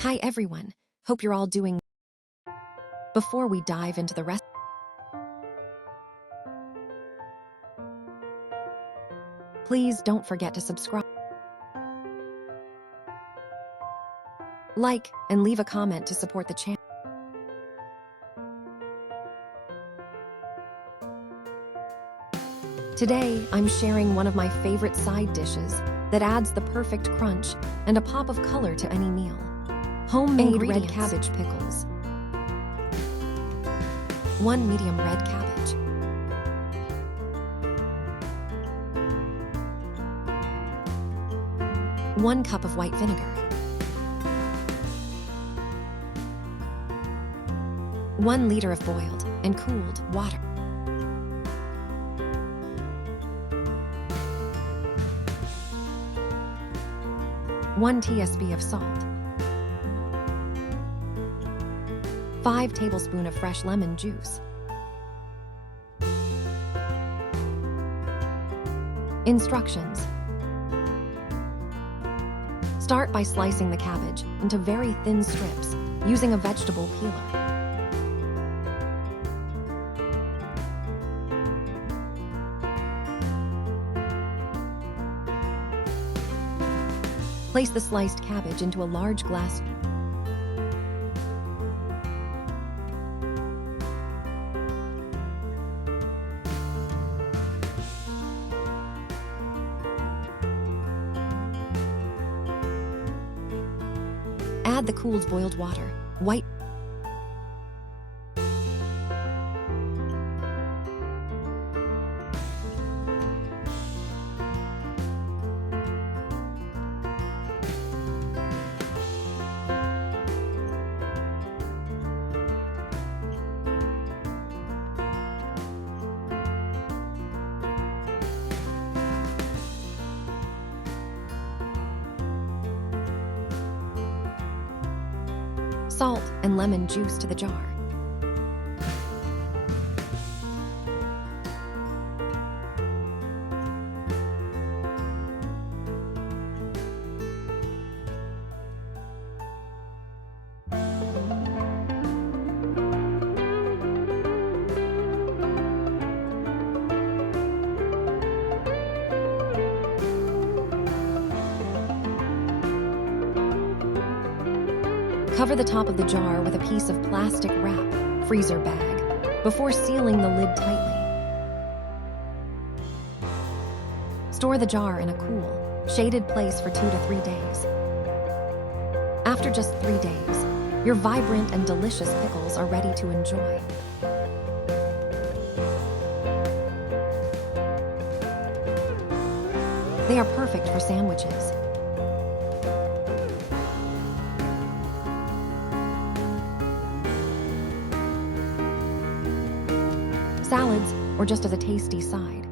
Hi everyone, hope you're all doing. Before we dive into the rest, please don't forget to subscribe, like, and leave a comment to support the channel. Today, I'm sharing one of my favorite side dishes that adds the perfect crunch and a pop of color to any meal. Homemade red cabbage pickles. 1 medium red cabbage. 1 cup of white vinegar. 1 liter of boiled and cooled water. 1 tsp of salt. 5 tablespoons of fresh lemon juice. Instructions. Start by slicing the cabbage into very thin strips using a vegetable peeler. Place the sliced cabbage into a large glass. Add the cooled boiled water, white. Salt and lemon juice to the jar. Cover the top of the jar with a piece of plastic wrap, freezer bag, before sealing the lid tightly. Store the jar in a cool, shaded place for 2 to 3 days. After just 3 days, your vibrant and delicious pickles are ready to enjoy. They are perfect for sandwiches, salads, or just as a tasty side.